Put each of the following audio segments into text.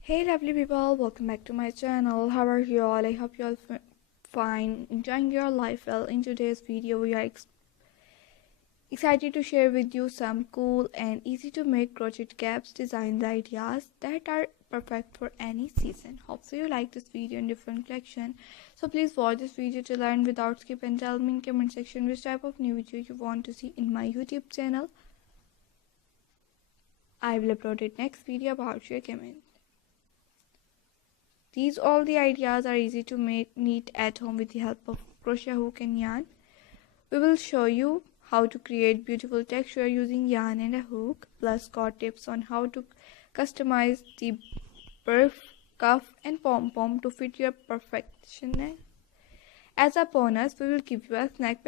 Hey lovely people, welcome back to my channel. How are you all? I hope you all fine, enjoying your life well. In today's video we are excited to share with you some cool and easy to make crochet caps design ideas that are perfect for any season. Hopefully you like this video in different collection, so please watch this video to learn without skip and tell me in comment section which type of new video you want to see in my YouTube channel. I will upload it next video about your comment. These all the ideas are easy to make neat at home with the help of crochet hook and yarn. We will show you how to create beautiful texture using yarn and a hook, plus got tips on how to customize the berf, cuff and pom-pom to fit your perfection. As a bonus, we will give you a snack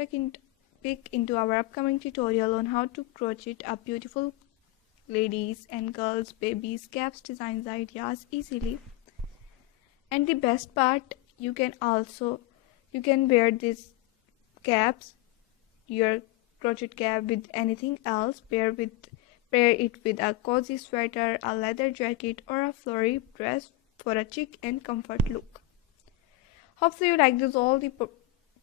peek into our upcoming tutorial on how to crochet up beautiful ladies and girls, babies, caps designs ideas easily. And the best part, you can wear these caps, your crochet cap, with anything else. Pair it with a cozy sweater, a leather jacket or a flowy dress for a chic and comfort look. Hopefully you like all the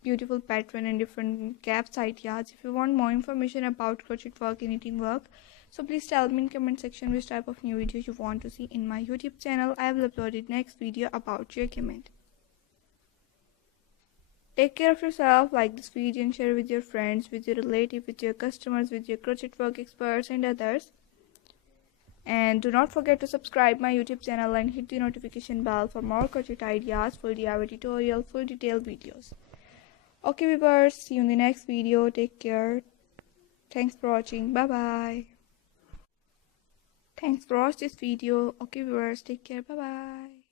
beautiful pattern and different caps ideas. If you want more information about crochet work and knitting work, so please tell me in comment section which type of new videos you want to see in my YouTube channel. I will upload it next video about your comment. Take care of yourself, like this video and share with your friends, with your relatives, with your customers, with your crochet work experts and others. And do not forget to subscribe my YouTube channel and hit the notification bell for more crochet ideas, full DIY tutorial, full detailed videos. Okay viewers, see you in the next video. Take care. Thanks for watching. Bye bye. Thanks for watching this video. Okay viewers, take care. Bye bye.